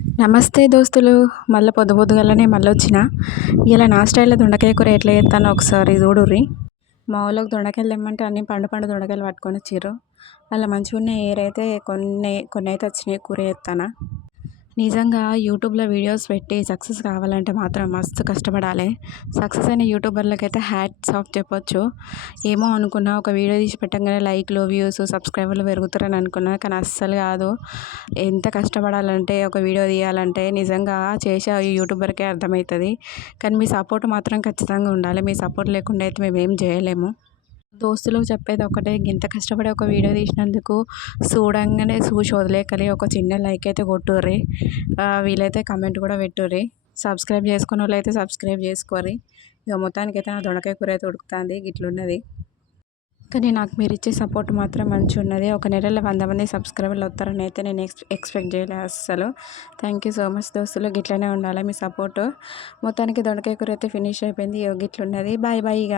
నమస్తే దోస్తులు. మళ్ళీ పొద్దు పొద్దుగలనే మళ్ళీ వచ్చిన ఇలా నా స్టైల్లో దొండకాయ కూర ఎట్లా చేస్తానో ఒకసారి చూడుర్రి. మా ఊళ్ళోకి దొండకాయలు తెమ్మంటే అన్ని పండు పండు దొండకాయలు పట్టుకొని వచ్చిర్రు. అలా మంచిగా ఉన్నాయి ఏరైతే కొన్ని కొన్ని అయితే వచ్చినాయి కూర చేస్తానా నిజంగా యూట్యూబ్లో వీడియోస్ పెట్టి సక్సెస్ కావాలంటే మాత్రం మస్తు కష్టపడాలి. సక్సెస్ అయిన యూట్యూబర్లకైతే అయితే హ్యాట్స్ ఆఫ్ చెప్పొచ్చు. ఏమో అనుకున్నా ఒక వీడియో తీసి పెట్టంగానే లైక్లు వ్యూస్ సబ్స్క్రైబర్లు పెరుగుతారని అనుకున్నా కానీ అస్సలు కాదు. ఎంత కష్టపడాలంటే ఒక వీడియో తీయాలంటే నిజంగా చేసే యూట్యూబర్కే అర్థమవుతుంది. కానీ మీ సపోర్ట్ మాత్రం ఖచ్చితంగా ఉండాలి. మీ సపోర్ట్ లేకుండా అయితే మేము ఏం చేయలేము. దోస్తులకు చెప్పేది ఒకటే ఇంత కష్టపడి ఒక వీడియో తీసినందుకు చూడంగానే చూసి వదిలేకలి ఒక చిన్న లైక్ అయితే కొట్టుర్రి. వీలైతే కమెంట్ కూడా పెట్టుర్రి. సబ్స్క్రైబ్ చేసుకున్న వాళ్ళు అయితే సబ్స్క్రైబ్ చేసుకోరి ఇక మొత్తానికి అయితే నా దొండకాయ కూర అయితే ఉడుకుతుంది గిట్లున్నది. కానీ నాకు మీరు ఇచ్చే సపోర్ట్ మాత్రం మంచిగా ఉన్నది ఒక నెలలో వంద మంది సబ్స్క్రైబర్లు వస్తారని అయితే నేను ఎక్స్ ఎక్స్పెక్ట్ చేయలేదు అస్సలు. థ్యాంక్ యూ సో మచ్ దోస్తులు గిట్లనే ఉండాలి మీ సపోర్ట్. మొత్తానికి దొండకాయ కూర అయితే ఫినిష్ అయిపోయింది గిట్లున్నది. బాయ్ బాయ్ ఇక